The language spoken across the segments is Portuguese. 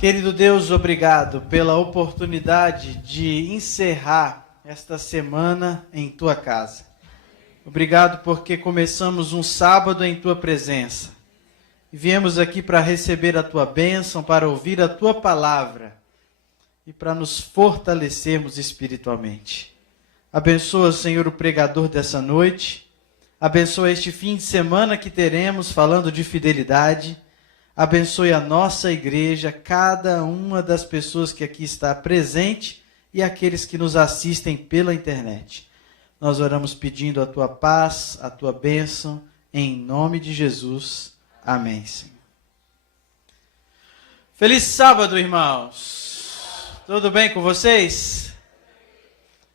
Querido Deus, obrigado pela oportunidade de encerrar esta semana em Tua casa. Obrigado porque começamos um sábado em Tua presença. E viemos aqui para receber a Tua bênção, para ouvir a Tua palavra e para nos fortalecermos espiritualmente. Abençoa, Senhor, o pregador dessa noite. Abençoa este fim de semana que teremos falando de fidelidade. Abençoe a nossa igreja, cada uma das pessoas que aqui está presente e aqueles que nos assistem pela internet. Nós oramos pedindo a Tua paz, a Tua bênção, em nome de Jesus. Amém, Senhor. Feliz sábado, irmãos. Tudo bem com vocês?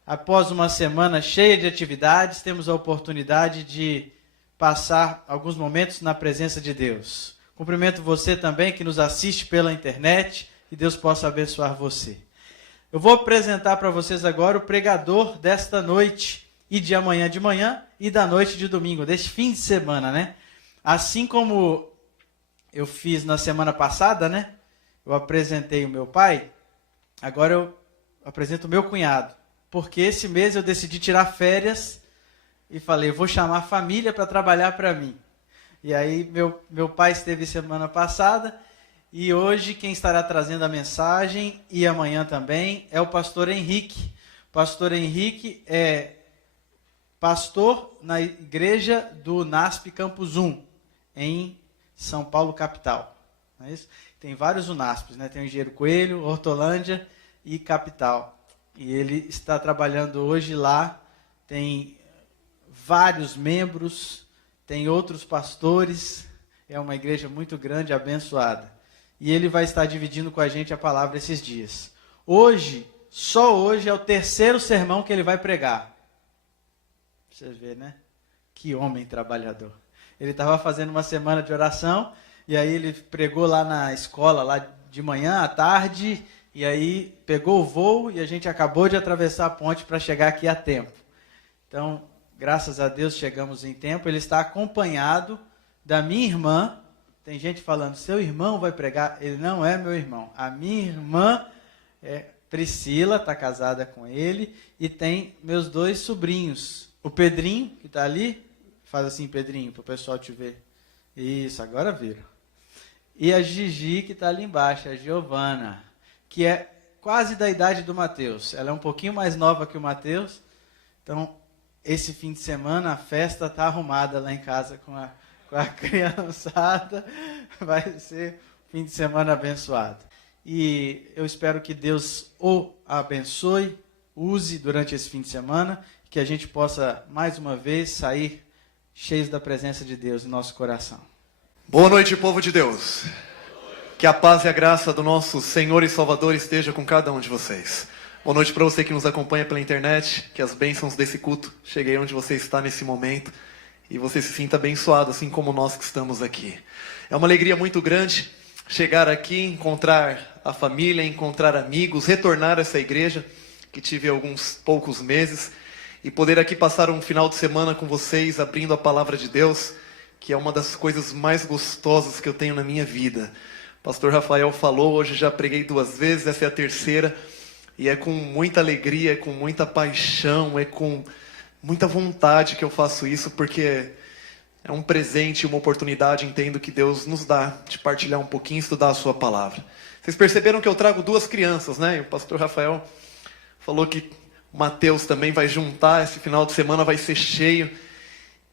Após uma semana cheia de atividades, temos a oportunidade de passar alguns momentos na presença de Deus. Cumprimento você também que nos assiste pela internet, que Deus possa abençoar você. Eu vou apresentar para vocês agora o pregador desta noite, e de amanhã de manhã, e da noite de domingo, deste fim de semana, né? Assim como eu fiz na semana passada, né? Eu apresentei o meu pai, agora eu apresento o meu cunhado, porque esse mês eu decidi tirar férias e falei, eu vou chamar a família para trabalhar para mim. E aí meu pai esteve semana passada e hoje quem estará trazendo a mensagem e amanhã também é o pastor Henrique. O pastor Henrique é pastor na igreja do NASP Campus 1, em São Paulo, capital. Não é isso? Tem vários UNASPs, né? Tem o Engenheiro Coelho, Hortolândia e Capital. E ele está trabalhando hoje lá, tem vários membros, tem outros pastores, é uma igreja muito grande, abençoada. E ele vai estar dividindo com a gente a palavra esses dias. Hoje, só hoje, é o terceiro sermão que ele vai pregar. Você vê, né? Que homem trabalhador. Ele estava fazendo uma semana de oração, e aí ele pregou lá na escola, lá de manhã, à tarde, e aí pegou o voo, e a gente acabou de atravessar a ponte para chegar aqui a tempo. Então, graças a Deus chegamos em tempo. Ele está acompanhado da minha irmã. Tem gente falando, seu irmão vai pregar. Ele não é meu irmão. A minha irmã, Priscila, está casada com ele. E tem meus dois sobrinhos. O Pedrinho, que está ali. Faz assim, Pedrinho, para o pessoal te ver. Isso, agora viram. E a Gigi, que está ali embaixo, a Giovana, que é quase da idade do Mateus. Ela é um pouquinho mais nova que o Mateus. Então, esse fim de semana, a festa está arrumada lá em casa com a criançada. Vai ser um fim de semana abençoado. E eu espero que Deus o abençoe, use durante esse fim de semana, que a gente possa, mais uma vez, sair cheios da presença de Deus em nosso coração. Boa noite, povo de Deus. Que a paz e a graça do nosso Senhor e Salvador esteja com cada um de vocês. Boa noite para você que nos acompanha pela internet, que as bênçãos desse culto cheguem onde você está nesse momento e você se sinta abençoado, assim como nós que estamos aqui. É uma alegria muito grande chegar aqui, encontrar a família, encontrar amigos, retornar a essa igreja que tive há alguns poucos meses e poder aqui passar um final de semana com vocês, abrindo a palavra de Deus, que é uma das coisas mais gostosas que eu tenho na minha vida. O pastor Rafael falou, hoje já preguei 2 vezes, essa é a terceira. E é com muita alegria, é com muita paixão, é com muita vontade que eu faço isso, porque é um presente, uma oportunidade, entendo, que Deus nos dá de partilhar um pouquinho, estudar a sua palavra. Vocês perceberam que eu trago 2 crianças, né? E o pastor Rafael falou que o Mateus também vai juntar, esse final de semana vai ser cheio.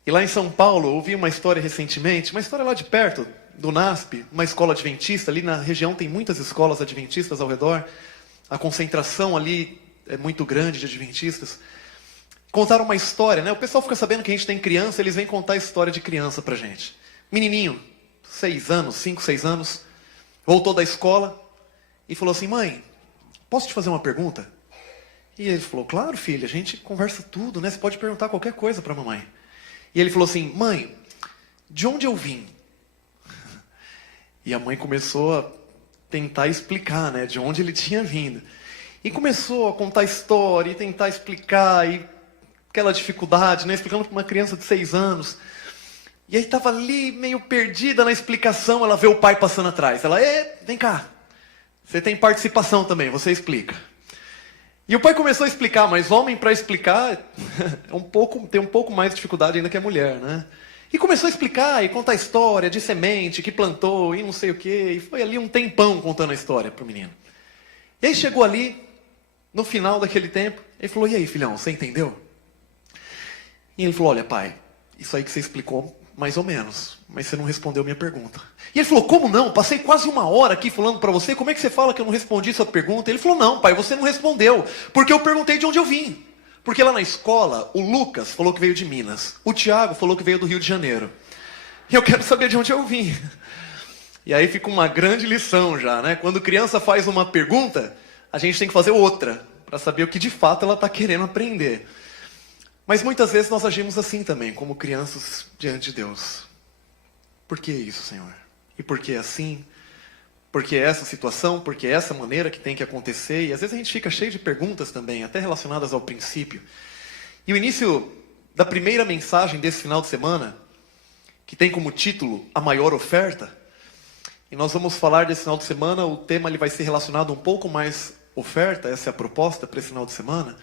E lá em São Paulo, eu ouvi uma história recentemente, uma história lá de perto, do NASP, uma escola adventista, ali na região tem muitas escolas adventistas ao redor. A concentração ali é muito grande de adventistas. Contaram uma história, né? O pessoal fica sabendo que a gente tem criança, eles vêm contar a história de criança pra gente. Menininho, 6 anos, 5, 6 anos, voltou da escola e falou assim, mãe, posso te fazer uma pergunta? E ele falou, claro, filha, a gente conversa tudo, né? Você pode perguntar qualquer coisa pra mamãe. E ele falou assim, mãe, de onde eu vim? E a mãe começou a tentar explicar, né, de onde ele tinha vindo. E começou a contar a história e tentar explicar, e aquela dificuldade, né, explicando para uma criança de 6 anos. E aí estava ali meio perdida na explicação, ela vê o pai passando atrás. Ela, vem cá, Você tem participação também, você explica. E o pai começou a explicar, mas homem para explicar tem um pouco mais de dificuldade ainda que a mulher, né? E começou a explicar e contar a história de semente que plantou e não sei o quê. E foi ali um tempão contando a história para o menino. E aí chegou ali, no final daquele tempo, ele falou, e aí filhão, você entendeu? E ele falou, olha pai, isso aí que você explicou mais ou menos, mas você não respondeu minha pergunta. E ele falou, como não? Passei quase 1 hora aqui falando para você, como é que você fala que eu não respondi sua pergunta? Ele falou, não pai, você não respondeu, porque eu perguntei de onde eu vim. Porque lá na escola, o Lucas falou que veio de Minas, o Tiago falou que veio do Rio de Janeiro. E eu quero saber de onde eu vim. E aí fica uma grande lição já, né? Quando criança faz uma pergunta, a gente tem que fazer outra, para saber o que de fato ela está querendo aprender. Mas muitas vezes nós agimos assim também, como crianças diante de Deus. Por que isso, Senhor? E por que assim? Por que essa situação? Por que essa maneira que tem que acontecer? E às vezes a gente fica cheio de perguntas também, até relacionadas ao princípio. E o início da primeira mensagem desse final de semana, que tem como título A Maior Oferta, e nós vamos falar desse final de semana, o tema ele vai ser relacionado um pouco mais oferta, essa é a proposta para esse final de semana.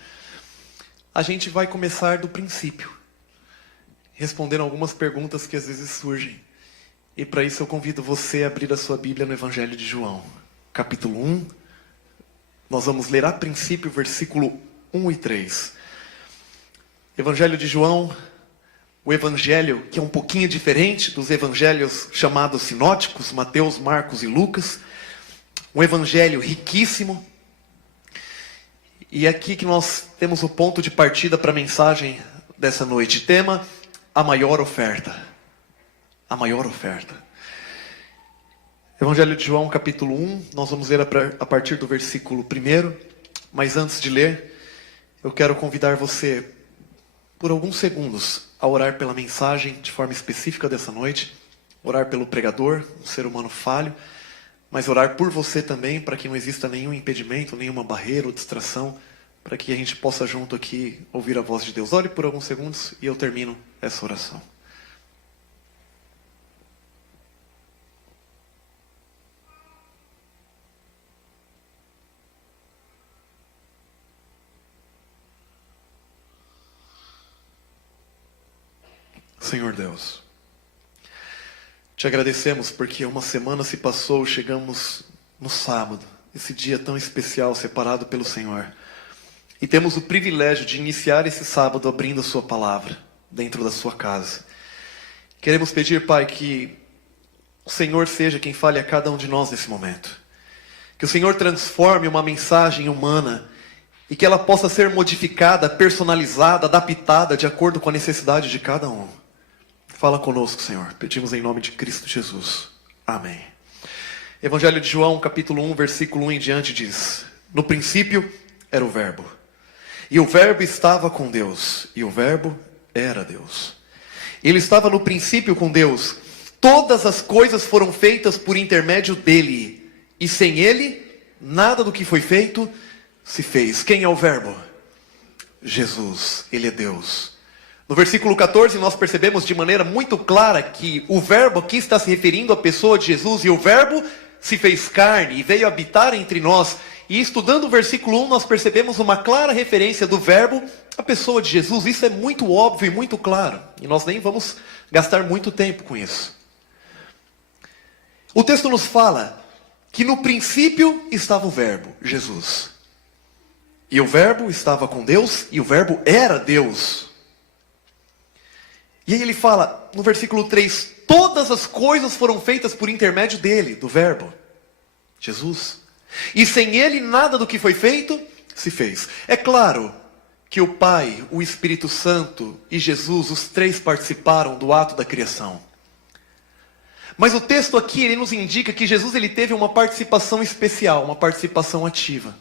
A gente vai começar do princípio, respondendo algumas perguntas que às vezes surgem. E para isso eu convido você a abrir a sua Bíblia no Evangelho de João, capítulo 1. Nós vamos ler a princípio o versículo 1 e 3. Evangelho de João, o evangelho que é um pouquinho diferente dos evangelhos chamados sinóticos, Mateus, Marcos e Lucas. Um evangelho riquíssimo. E é aqui que nós temos o ponto de partida para a mensagem dessa noite. Tema, a maior oferta. A maior oferta. Evangelho de João, capítulo 1, nós vamos ler a partir do versículo 1. Mas antes de ler, eu quero convidar você, por alguns segundos, a orar pela mensagem de forma específica dessa noite. Orar pelo pregador, um ser humano falho. Mas orar por você também, para que não exista nenhum impedimento, nenhuma barreira ou distração, para que a gente possa junto aqui ouvir a voz de Deus. Ore por alguns segundos e eu termino essa oração. Senhor Deus, te agradecemos porque uma semana se passou, chegamos no sábado, esse dia tão especial separado pelo Senhor. E temos o privilégio de iniciar esse sábado abrindo a sua palavra, dentro da sua casa. Queremos pedir, Pai, que o Senhor seja quem fale a cada um de nós nesse momento. Que o Senhor transforme uma mensagem humana e que ela possa ser modificada, personalizada, adaptada de acordo com a necessidade de cada um. Fala conosco, Senhor. Pedimos em nome de Cristo Jesus. Amém. Evangelho de João, capítulo 1, versículo 1 em diante diz: No princípio era o Verbo. E o Verbo estava com Deus. E o Verbo era Deus. Ele estava no princípio com Deus. Todas as coisas foram feitas por intermédio dele. E sem ele, nada do que foi feito se fez. Quem é o Verbo? Jesus. Ele é Deus. No versículo 14, nós percebemos de maneira muito clara que o Verbo aqui está se referindo à pessoa de Jesus, e o Verbo se fez carne e veio habitar entre nós. E estudando o versículo 1, nós percebemos uma clara referência do Verbo à pessoa de Jesus. Isso é muito óbvio e muito claro, e nós nem vamos gastar muito tempo com isso. O texto nos fala que no princípio estava o Verbo, Jesus. E o Verbo estava com Deus, e o Verbo era Deus. E aí ele fala, no versículo 3, todas as coisas foram feitas por intermédio dele, do Verbo, Jesus. E sem ele, nada do que foi feito se fez. É claro que o Pai, o Espírito Santo e Jesus, os três participaram do ato da criação. Mas o texto aqui, ele nos indica que Jesus ele teve uma participação especial, uma participação ativa.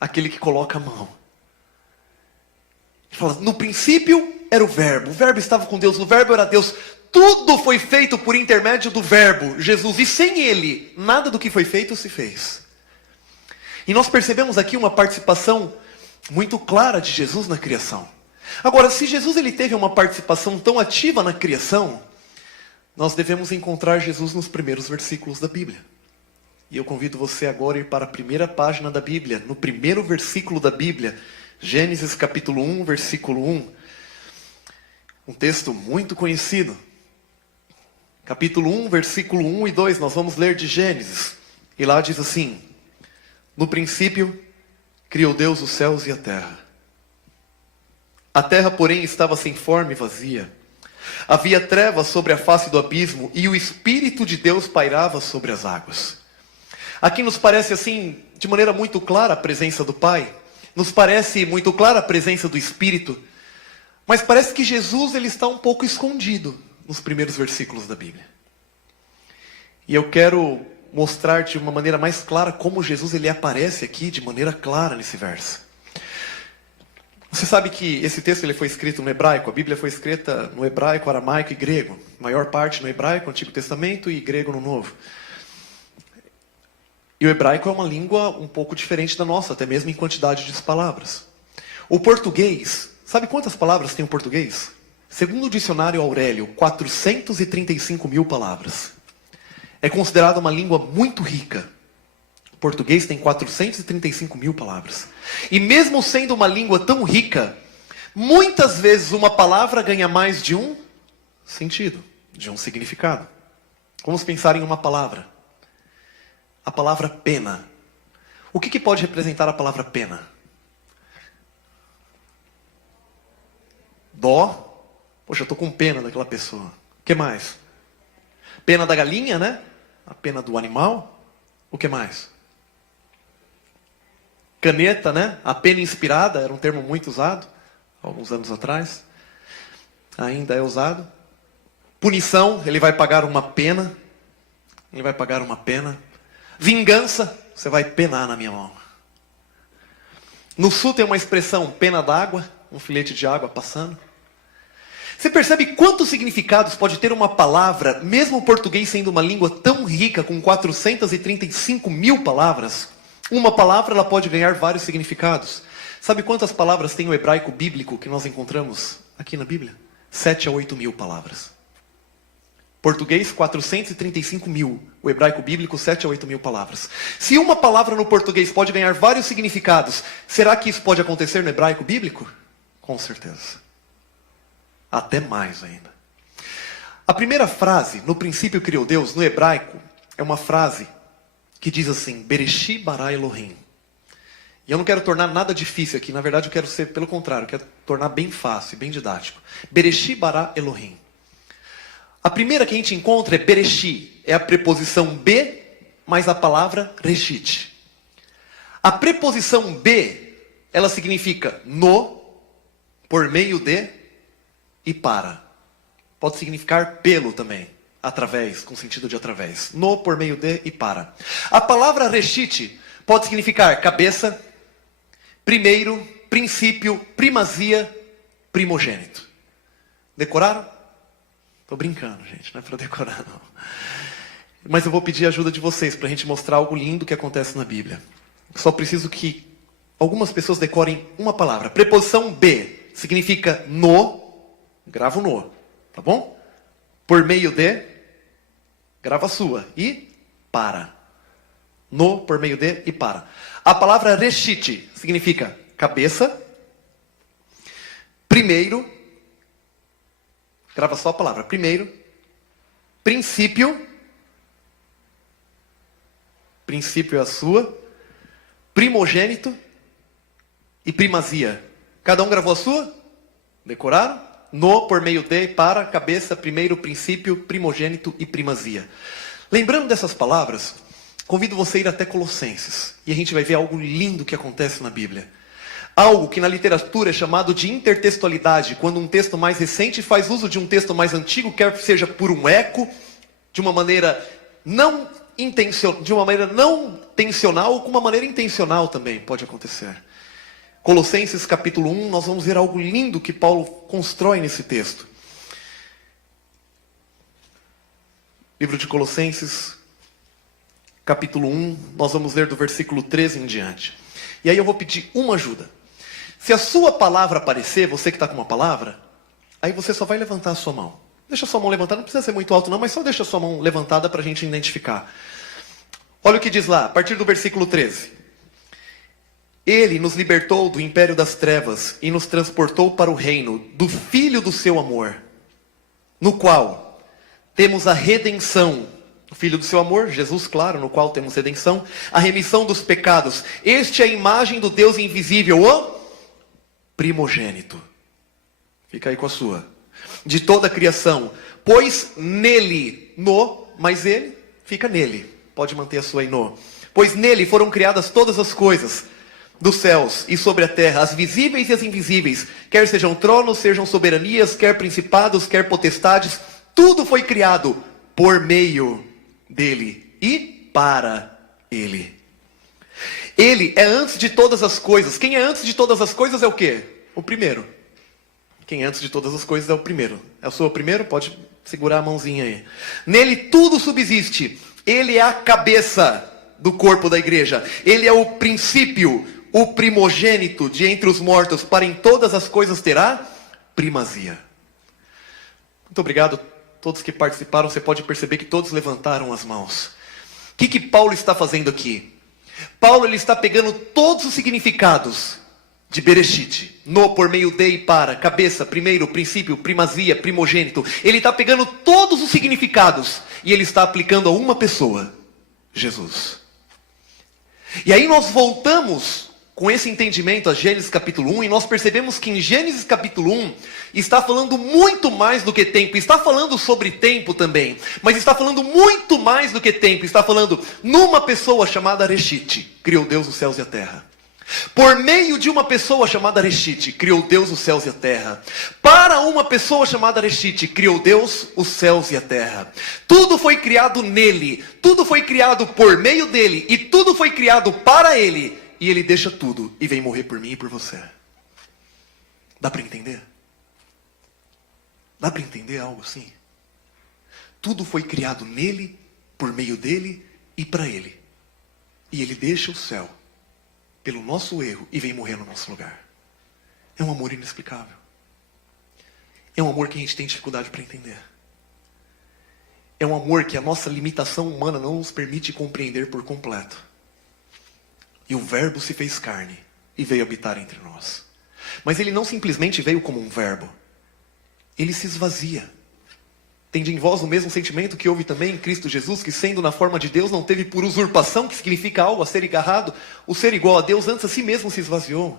Aquele que coloca a mão. Ele fala, no princípio era o Verbo estava com Deus, o Verbo era Deus, tudo foi feito por intermédio do Verbo, Jesus, e sem ele, nada do que foi feito se fez. E nós percebemos aqui uma participação muito clara de Jesus na criação. Agora, se Jesus ele teve uma participação tão ativa na criação, nós devemos encontrar Jesus nos primeiros versículos da Bíblia. E eu convido você agora a ir para a primeira página da Bíblia, no primeiro versículo da Bíblia, Gênesis capítulo 1, versículo 1. Um texto muito conhecido. Capítulo 1, versículo 1 e 2, nós vamos ler de Gênesis. E lá diz assim: no princípio, criou Deus os céus e a terra. A terra, porém, estava sem forma e vazia. Havia trevas sobre a face do abismo, e o Espírito de Deus pairava sobre as águas. Aqui nos parece assim, de maneira muito clara, a presença do Pai. Nos parece muito clara a presença do Espírito. Mas parece que Jesus ele está um pouco escondido nos primeiros versículos da Bíblia. E eu quero mostrar de uma maneira mais clara como Jesus ele aparece aqui de maneira clara nesse verso. Você sabe que esse texto ele foi escrito no hebraico. A Bíblia foi escrita no hebraico, aramaico e grego. A maior parte no hebraico, Antigo Testamento, e grego no Novo. E o hebraico é uma língua um pouco diferente da nossa, até mesmo em quantidade de palavras. O português, sabe quantas palavras tem o português? Segundo o dicionário Aurélio, 435 mil palavras. É considerada uma língua muito rica. O português tem 435 mil palavras. E mesmo sendo uma língua tão rica, muitas vezes uma palavra ganha mais de um sentido, de um significado. Vamos pensar em uma palavra. A palavra pena. O que pode representar a palavra pena? Dó. Poxa, eu estou com pena daquela pessoa. O que mais? Pena da galinha, né? A pena do animal. O que mais? Caneta, né? A pena inspirada, era um termo muito usado, alguns anos atrás. Ainda é usado. Punição, ele vai pagar uma pena. Ele vai pagar uma pena. Vingança, você vai penar na minha mão. No sul tem uma expressão, pena d'água, um filete de água passando. Você percebe quantos significados pode ter uma palavra, mesmo o português sendo uma língua tão rica, com 435 mil palavras? Uma palavra ela pode ganhar vários significados. Sabe quantas palavras tem o hebraico bíblico que nós encontramos aqui na Bíblia? 7 a 8 mil palavras. Português, 435 mil. O hebraico bíblico, 7 a 8 mil palavras. Se uma palavra no português pode ganhar vários significados, será que isso pode acontecer no hebraico bíblico? Com certeza. Até mais ainda. A primeira frase, no princípio criou Deus, no hebraico, é uma frase que diz assim, Bereshit bara Elohim. E eu não quero tornar nada difícil aqui, na verdade eu quero ser, pelo contrário, eu quero tornar bem fácil, bem didático. Bereshit bara Elohim. A primeira que a gente encontra é Bereshit, é a preposição be, mais a palavra reshit. A preposição be, ela significa no, por meio de e para. Pode significar pelo também, através, com sentido de através. No, por meio de e para. A palavra reshit pode significar cabeça, primeiro, princípio, primazia, primogênito. Decoraram? Estou brincando, gente, não é para decorar não. Mas eu vou pedir a ajuda de vocês para a gente mostrar algo lindo que acontece na Bíblia. Só preciso que algumas pessoas decorem uma palavra. Preposição be significa no, grava o no, tá bom? Por meio de, grava a sua. E para. No, por meio de e para. A palavra reshit significa cabeça, primeiro, grava só a palavra, primeiro, princípio, princípio é a sua, primogênito e primazia. Cada um gravou a sua? Decoraram? No, por meio de, para, cabeça, primeiro, princípio, primogênito e primazia. Lembrando dessas palavras, convido você a ir até Colossenses. E a gente vai ver algo lindo que acontece na Bíblia. Algo que na literatura é chamado de intertextualidade, quando um texto mais recente faz uso de um texto mais antigo, quer seja por um eco, de uma maneira não tensional, ou com uma maneira intencional também pode acontecer. Colossenses capítulo 1, nós vamos ver algo lindo que Paulo constrói nesse texto. Livro de Colossenses, capítulo 1, nós vamos ler do versículo 13 em diante. E aí eu vou pedir uma ajuda. Se a sua palavra aparecer, você que está com uma palavra, aí você só vai levantar a sua mão. Deixa a sua mão levantada, não precisa ser muito alto não, mas só deixa a sua mão levantada para a gente identificar. Olha o que diz lá, a partir do versículo 13. Ele nos libertou do império das trevas e nos transportou para o reino do Filho do seu amor, no qual temos a redenção. O Filho do seu amor, Jesus, claro, no qual temos redenção, a remissão dos pecados. Este é a imagem do Deus invisível, o primogênito. Fica aí com a sua. De toda a criação. Pois nele, mas ele fica nele. Pode manter a sua aí no. Pois nele foram criadas todas as coisas, dos céus e sobre a terra, as visíveis e as invisíveis, quer sejam tronos, sejam soberanias, quer principados, quer potestades, tudo foi criado por meio dele e para ele. Ele é antes de todas as coisas. Quem é antes de todas as coisas é o quê? O primeiro. Quem é antes de todas as coisas é o primeiro. É o seu primeiro? Pode segurar a mãozinha aí. Nele tudo subsiste. Ele é a cabeça do corpo da igreja. Ele é o princípio, o primogênito de entre os mortos, para em todas as coisas terá primazia. Muito obrigado a todos que participaram. Você pode perceber que todos levantaram as mãos. O que Paulo está fazendo aqui? Paulo ele está pegando todos os significados de Bereshit, no, por meio de e para, cabeça, primeiro, princípio, primazia, primogênito. Ele está pegando todos os significados e ele está aplicando a uma pessoa, Jesus. E aí nós voltamos com esse entendimento a Gênesis capítulo 1 e nós percebemos que em Gênesis capítulo 1 está falando muito mais do que tempo. Está falando sobre tempo também, mas está falando muito mais do que tempo. Está falando numa pessoa chamada Areshit, criou Deus os céus e a terra. Por meio de uma pessoa chamada Areshit, criou Deus os céus e a terra. Para uma pessoa chamada Areshit, criou Deus os céus e a terra. Tudo foi criado nele, tudo foi criado por meio dele, e tudo foi criado para ele. E ele deixa tudo e vem morrer por mim e por você. Dá para entender? Dá para entender algo assim? Tudo foi criado nele, por meio dele e para ele. E ele deixa o céu pelo nosso erro e vem morrer no nosso lugar. É um amor inexplicável. É um amor que a gente tem dificuldade para entender. É um amor que a nossa limitação humana não nos permite compreender por completo. E o verbo se fez carne e veio habitar entre nós. Mas ele não simplesmente veio como um verbo. Ele se esvazia. Tende em vós o mesmo sentimento que houve também em Cristo Jesus, que sendo na forma de Deus, não teve por usurpação, que significa algo a ser agarrado, o ser igual a Deus, antes a si mesmo se esvaziou.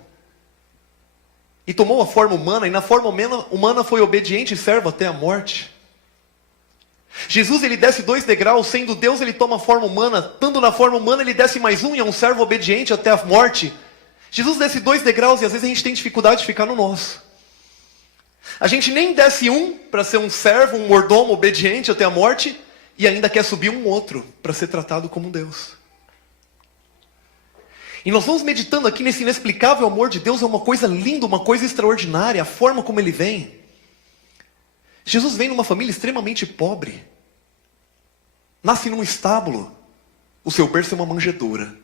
E tomou a forma humana, e na forma humana foi obediente e servo até a morte. Jesus ele desce 2 degraus, sendo Deus ele toma a forma humana, estando na forma humana ele desce mais um e é um servo obediente até a morte. Jesus desce 2 degraus e às vezes a gente tem dificuldade de ficar no nosso. A gente nem desce um para ser um servo, um mordomo obediente até a morte, e ainda quer subir um outro para ser tratado como um Deus. E nós vamos meditando aqui nesse inexplicável amor de Deus, é uma coisa linda, uma coisa extraordinária, a forma como ele vem. Jesus vem numa família extremamente pobre. Nasce num estábulo. O seu berço é uma manjedoura.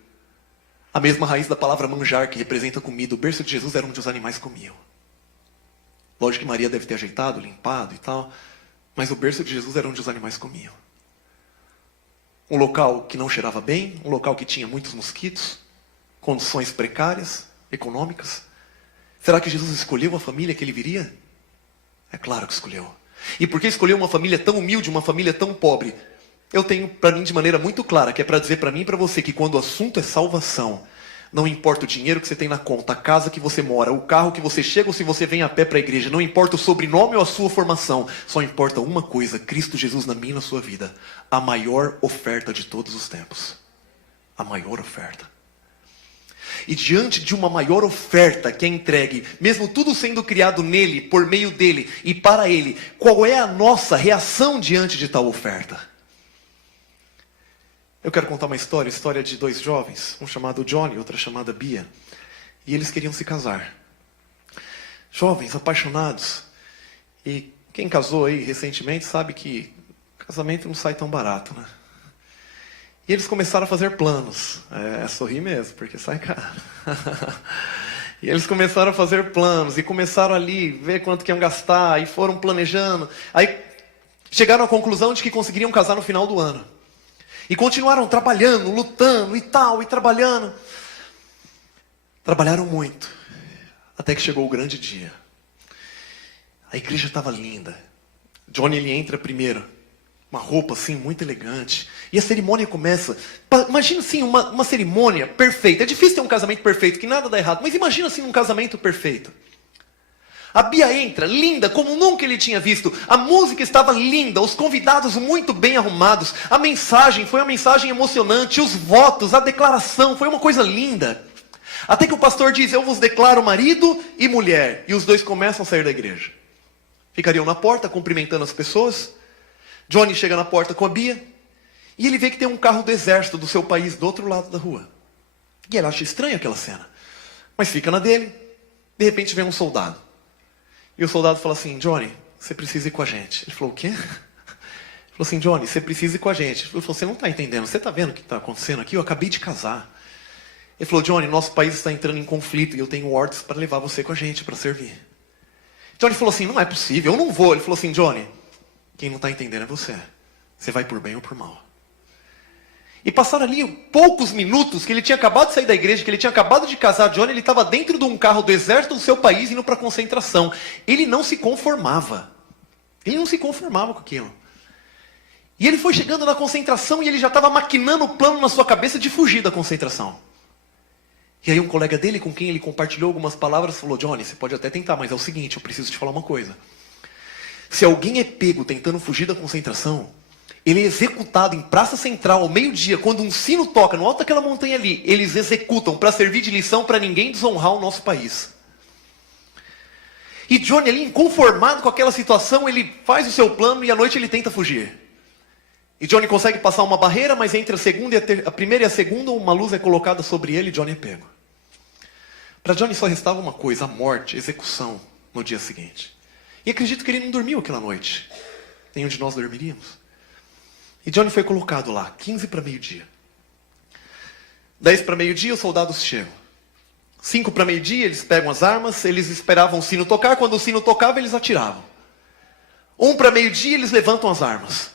A mesma raiz da palavra manjar, que representa comida. O berço de Jesus era onde os animais comiam. Lógico que Maria deve ter ajeitado, limpado e tal. Mas o berço de Jesus era onde os animais comiam. Um local que não cheirava bem. Um local que tinha muitos mosquitos. Condições precárias, econômicas. Será que Jesus escolheu a família que ele viria? É claro que escolheu. E por que escolheu uma família tão humilde, uma família tão pobre? Eu tenho para mim de maneira muito clara, que é para dizer para mim e para você que quando o assunto é salvação, não importa o dinheiro que você tem na conta, a casa que você mora, o carro que você chega ou se você vem a pé para a igreja, não importa o sobrenome ou a sua formação, só importa uma coisa, Cristo Jesus na minha e na sua vida. A maior oferta de todos os tempos. A maior oferta. E diante de uma maior oferta que é entregue, mesmo tudo sendo criado nele, por meio dele e para ele, qual é a nossa reação diante de tal oferta? Eu quero contar uma história de 2 jovens, um chamado Johnny e outra chamada Bia. E eles queriam se casar. Jovens, apaixonados. E quem casou aí recentemente sabe que casamento não sai tão barato, né? E eles começaram a fazer planos. Sorri mesmo, porque sai caro. E eles começaram a fazer planos e começaram ali ver quanto que iam gastar e foram planejando. Aí chegaram à conclusão de que conseguiriam casar no final do ano. E continuaram trabalhando, lutando e tal, e trabalhando. Trabalharam muito. Até que chegou o grande dia. A igreja estava linda. Johnny, ele entra primeiro. Uma roupa assim, muito elegante. E a cerimônia começa. Imagina assim, uma cerimônia perfeita. É difícil ter um casamento perfeito, que nada dá errado. Mas imagina assim, um casamento perfeito. A Bia entra, linda, como nunca ele tinha visto. A música estava linda, os convidados muito bem arrumados. A mensagem foi uma mensagem emocionante. Os votos, a declaração, foi uma coisa linda. Até que o pastor diz, eu vos declaro marido e mulher. E os dois começam a sair da igreja. Ficariam na porta, cumprimentando as pessoas. Johnny chega na porta com a Bia. E ele vê que tem um carro do exército do seu país do outro lado da rua. E ele acha estranha aquela cena. Mas fica na dele. De repente vem um soldado. E o soldado fala assim, Johnny, você precisa ir com a gente. Ele falou, o quê? Ele falou assim, Johnny, você precisa ir com a gente. Ele falou, você não está entendendo, você está vendo o que está acontecendo aqui? Eu acabei de casar. Ele falou, Johnny, nosso país está entrando em conflito e eu tenho ordens para levar você com a gente, para servir. Johnny falou assim, não é possível, eu não vou. Ele falou assim, Johnny, quem não está entendendo é você. Você vai por bem ou por mal. E passaram ali poucos minutos que ele tinha acabado de sair da igreja, que ele tinha acabado de casar. Johnny, ele estava dentro de um carro do exército do seu país indo para a concentração. Ele não se conformava. Ele não se conformava com aquilo. E ele foi chegando na concentração e ele já estava maquinando o plano na sua cabeça de fugir da concentração. E aí um colega dele, com quem ele compartilhou algumas palavras, falou, Johnny, você pode até tentar, mas é o seguinte, eu preciso te falar uma coisa. Se alguém é pego tentando fugir da concentração, ele é executado em praça central ao meio-dia, quando um sino toca no alto daquela montanha ali, eles executam para servir de lição para ninguém desonrar o nosso país. E Johnny ali, inconformado com aquela situação, ele faz o seu plano e à noite ele tenta fugir. E Johnny consegue passar uma barreira, mas entre a primeira e a segunda, uma luz é colocada sobre ele e Johnny é pego. Para Johnny só restava uma coisa, a morte, a execução, no dia seguinte. E acredito que ele não dormiu aquela noite. Nenhum de nós dormiríamos. E Johnny foi colocado lá, 15 para meio-dia. 10 para meio-dia, os soldados chegam. 5 para meio-dia, eles pegam as armas, eles esperavam o sino tocar, quando o sino tocava, eles atiravam. 1 para meio-dia, eles levantam as armas.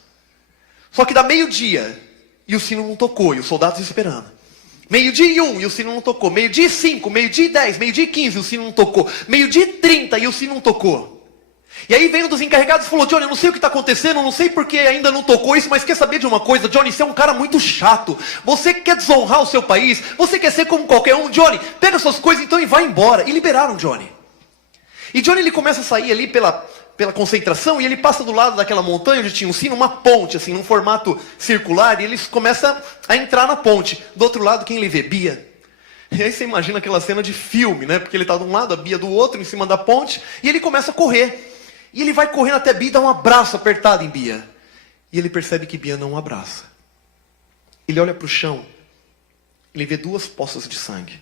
Só que dá meio-dia, e o sino não tocou, e os soldados esperando. Meio-dia e 1, e o sino não tocou. Meio-dia e 5, meio-dia e 10, meio-dia e 15, e o sino não tocou. Meio-dia e 30, e o sino não tocou. E aí veio um dos encarregados e falou, Johnny, eu não sei o que está acontecendo, eu não sei porque ainda não tocou isso, mas quer saber de uma coisa, Johnny, você é um cara muito chato. Você quer desonrar o seu país, você quer ser como qualquer um, Johnny, pega suas coisas então e vai embora. E liberaram Johnny. E Johnny, ele começa a sair ali pela concentração, e ele passa do lado daquela montanha onde tinha um sino, uma ponte, assim, num formato circular, e eles começam a entrar na ponte. Do outro lado, quem ele vê? Bia. E aí você imagina aquela cena de filme, né? Porque ele está de um lado, a Bia do outro, em cima da ponte, e ele começa a correr. E ele vai correndo até Bia e dá um abraço apertado em Bia. E ele percebe que Bia não o abraça. Ele olha para o chão, ele vê 2 poças de sangue.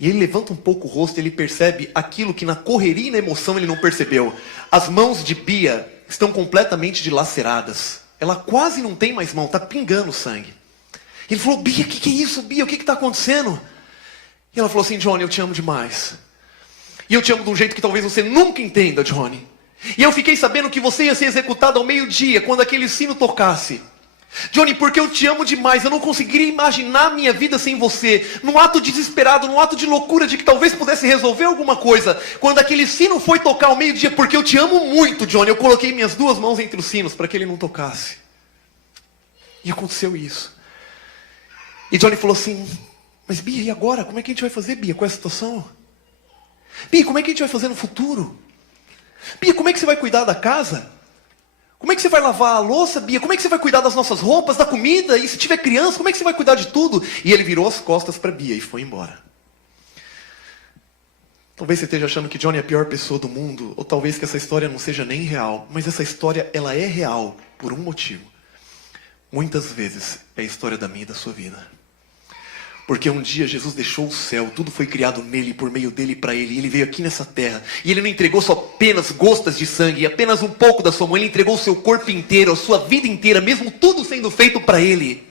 E ele levanta um pouco o rosto e ele percebe aquilo que na correria e na emoção ele não percebeu. As mãos de Bia estão completamente dilaceradas. Ela quase não tem mais mão, está pingando sangue. E ele falou, Bia, o que é isso, Bia? O que está acontecendo? E ela falou assim, Johnny, eu te amo demais. E eu te amo de um jeito que talvez você nunca entenda, Johnny. E eu fiquei sabendo que você ia ser executado ao meio-dia, quando aquele sino tocasse. Johnny, porque eu te amo demais, eu não conseguiria imaginar a minha vida sem você. Num ato desesperado, num ato de loucura, de que talvez pudesse resolver alguma coisa. Quando aquele sino foi tocar ao meio-dia, porque eu te amo muito, Johnny, eu coloquei minhas 2 mãos entre os sinos para que ele não tocasse. E aconteceu isso. E Johnny falou assim, mas Bia, e agora? Como é que a gente vai fazer, Bia, com essa situação? Bia, como é que a gente vai fazer no futuro? Bia, como é que você vai cuidar da casa? Como é que você vai lavar a louça, Bia? Como é que você vai cuidar das nossas roupas, da comida? E se tiver criança, como é que você vai cuidar de tudo? E ele virou as costas para Bia e foi embora. Talvez você esteja achando que Johnny é a pior pessoa do mundo, ou talvez que essa história não seja nem real, mas essa história, ela é real por um motivo. Muitas vezes é a história da minha e da sua vida. Porque um dia Jesus deixou o céu, tudo foi criado nele, por meio dele e para ele. E ele veio aqui nessa terra. E ele não entregou só apenas gotas de sangue, apenas um pouco da sua mão. Ele entregou o seu corpo inteiro, a sua vida inteira, mesmo tudo sendo feito para ele.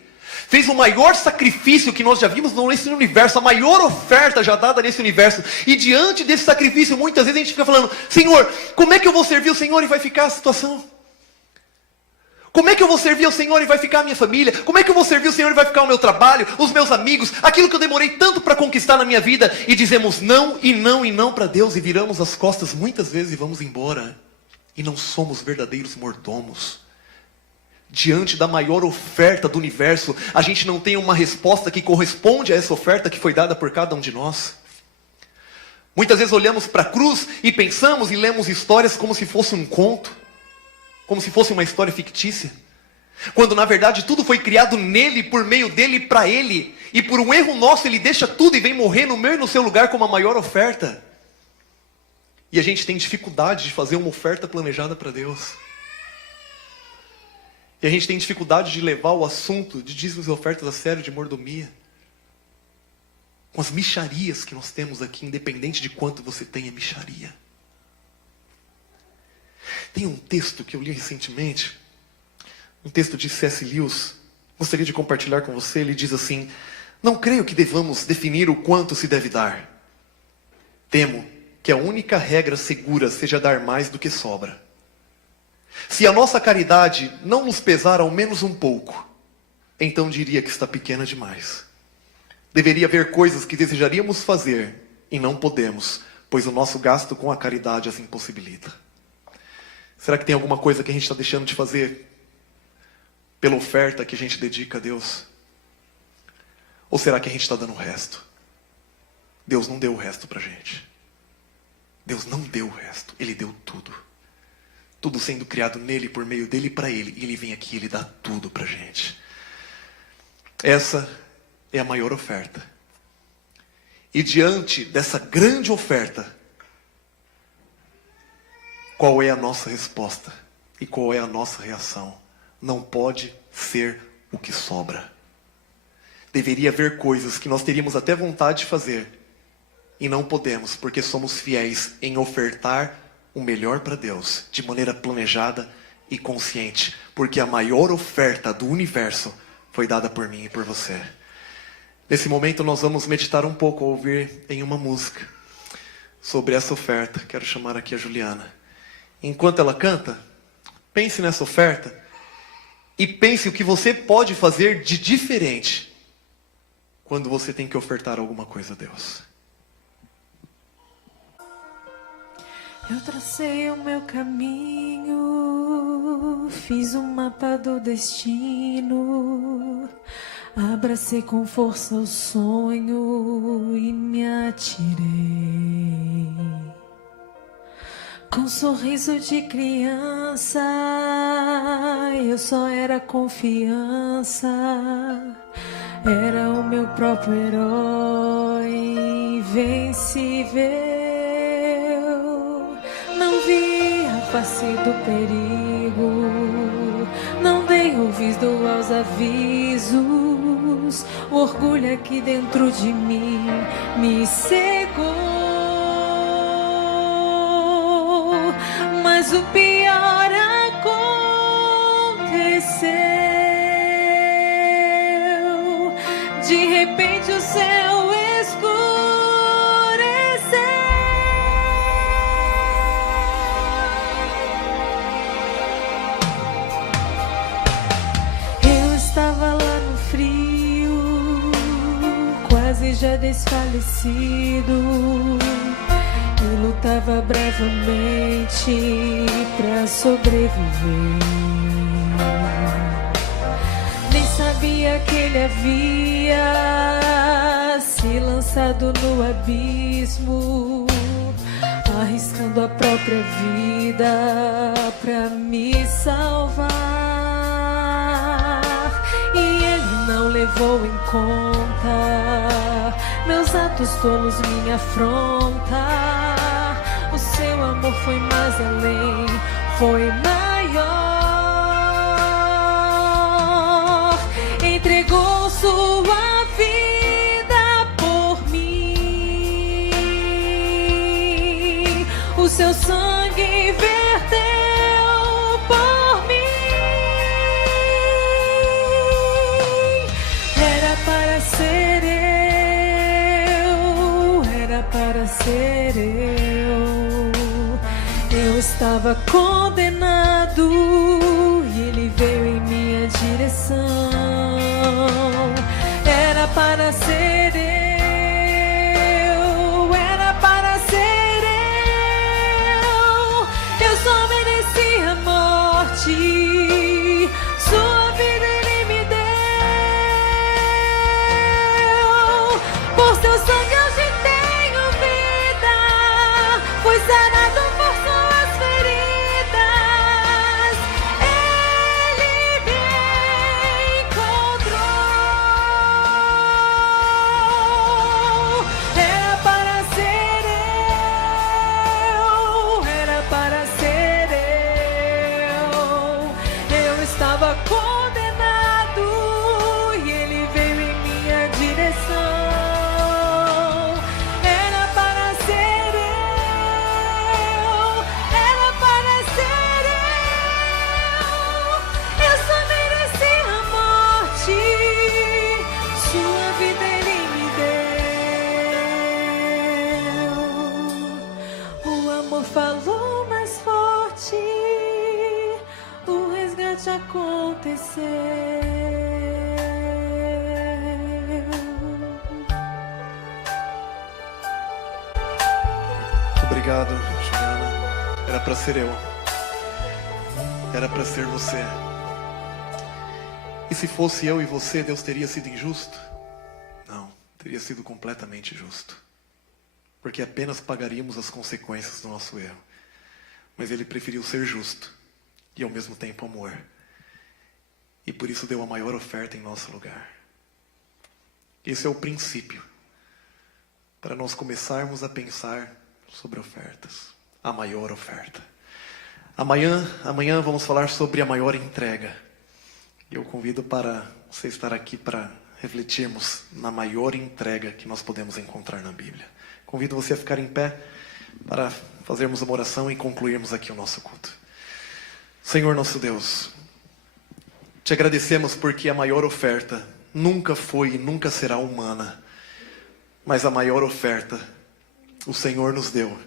Fez o maior sacrifício que nós já vimos nesse universo, a maior oferta já dada nesse universo. E diante desse sacrifício, muitas vezes a gente fica falando, Senhor, como é que eu vou servir o Senhor? E vai ficar a situação. Como é que eu vou servir ao Senhor e vai ficar a minha família? Como é que eu vou servir ao Senhor e vai ficar o meu trabalho, os meus amigos, aquilo que eu demorei tanto para conquistar na minha vida? E dizemos não e não e não para Deus e viramos as costas muitas vezes e vamos embora. E não somos verdadeiros mordomos. Diante da maior oferta do universo, a gente não tem uma resposta que corresponde a essa oferta que foi dada por cada um de nós. Muitas vezes olhamos para a cruz e pensamos e lemos histórias como se fosse um conto, como se fosse uma história fictícia. Quando na verdade tudo foi criado nele, por meio dele e para ele. E por um erro nosso ele deixa tudo e vem morrer no meu e no seu lugar como a maior oferta. E a gente tem dificuldade de fazer uma oferta planejada para Deus. E a gente tem dificuldade de levar o assunto de dízimos e ofertas a sério, de mordomia. Com as mixarias que nós temos aqui, independente de quanto você tenha mixaria. Tem um texto que eu li recentemente, um texto de C.S. Lewis, gostaria de compartilhar com você. Ele diz assim: não creio que devamos definir o quanto se deve dar. Temo que a única regra segura seja dar mais do que sobra. Se a nossa caridade não nos pesar ao menos um pouco, então diria que está pequena demais. Deveria haver coisas que desejaríamos fazer e não podemos, pois o nosso gasto com a caridade as impossibilita. Será que tem alguma coisa que a gente está deixando de fazer pela oferta que a gente dedica a Deus? Ou será que a gente está dando o resto? Deus não deu o resto para a gente. Deus não deu o resto, Ele deu tudo. Tudo sendo criado nele, por meio dele e para ele. E Ele vem aqui e Ele dá tudo para a gente. Essa é a maior oferta. E diante dessa grande oferta, qual é a nossa resposta? E qual é a nossa reação? Não pode ser o que sobra. Deveria haver coisas que nós teríamos até vontade de fazer, e não podemos, porque somos fiéis em ofertar o melhor para Deus, de maneira planejada e consciente, porque a maior oferta do universo foi dada por mim e por você. Nesse momento nós vamos meditar um pouco, ouvir em uma música sobre essa oferta. Quero chamar aqui a Juliana. Enquanto ela canta, pense nessa oferta e pense o que você pode fazer de diferente quando você tem que ofertar alguma coisa a Deus. Eu tracei o meu caminho, fiz um mapa do destino, abracei com força o sonho e me atirei. Com sorriso de criança, eu só era confiança, era o meu próprio herói invencível. Não vi a face do perigo, não dei ouvido aos avisos. O orgulho aqui dentro de mim me cegou. Mas o pior aconteceu. De repente o céu escureceu. Eu estava lá no frio, quase já desfalecido, e lutava bravamente pra sobreviver. Nem sabia que ele havia se lançado no abismo, arriscando a própria vida pra me salvar. E ele não levou em conta meus atos tolos, minha afronta. O seu amor foi mais além, foi maior. Entregou sua vida por mim. O seu sangue verteu por mim. Era para ser eu, era para ser eu. Eu estava condenado e Ele veio em minha direção. Era para ser eu, era para ser eu só merecia a morte, sua vida Ele me deu. Por seu sangue hoje tenho vida, fui sarado por suas feridas, Ele me encontrou. Era para ser eu estava condenado e Ele veio em minha direção. Era para ser eu só merecia a morte, sua vida Ele me deu. O amor falou mais forte, o resgate aconteceu. Obrigado, Juliana. Era para ser eu. Era para ser você. E se fosse eu e você, Deus teria sido injusto? Não, teria sido completamente justo. Porque apenas pagaríamos as consequências do nosso erro. Mas Ele preferiu ser justo e ao mesmo tempo amor. E por isso deu a maior oferta em nosso lugar. Esse é o princípio para nós começarmos a pensar sobre ofertas. A maior oferta. Amanhã vamos falar sobre a maior entrega. E eu convido para você estar aqui para refletirmos na maior entrega que nós podemos encontrar na Bíblia. Convido você a ficar em pé para fazermos uma oração e concluirmos aqui o nosso culto. Senhor nosso Deus, te agradecemos porque a maior oferta nunca foi e nunca será humana, mas a maior oferta o Senhor nos deu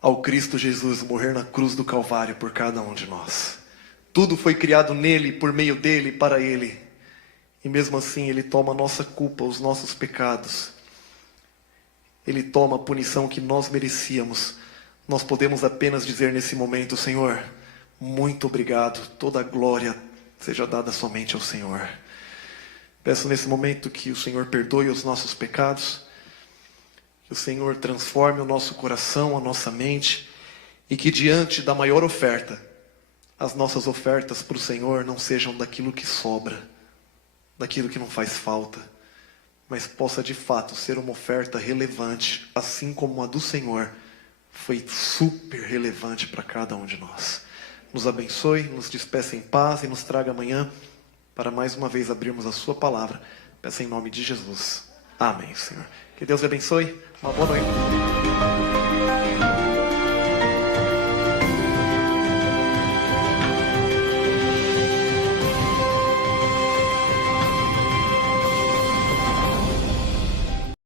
ao Cristo Jesus morrer na cruz do Calvário por cada um de nós. Tudo foi criado nele, por meio dele, para ele. E mesmo assim Ele toma a nossa culpa, os nossos pecados. Ele toma a punição que nós merecíamos. Nós podemos apenas dizer nesse momento: Senhor, muito obrigado. Toda a glória seja dada somente ao Senhor. Peço nesse momento que o Senhor perdoe os nossos pecados, que o Senhor transforme o nosso coração, a nossa mente, e que diante da maior oferta, as nossas ofertas para o Senhor não sejam daquilo que sobra, daquilo que não faz falta, mas possa de fato ser uma oferta relevante, assim como a do Senhor foi super relevante para cada um de nós. Nos abençoe, nos despeça em paz e nos traga amanhã para mais uma vez abrirmos a sua palavra. Peço em nome de Jesus. Amém, Senhor. Que Deus lhe abençoe. Uma boa noite.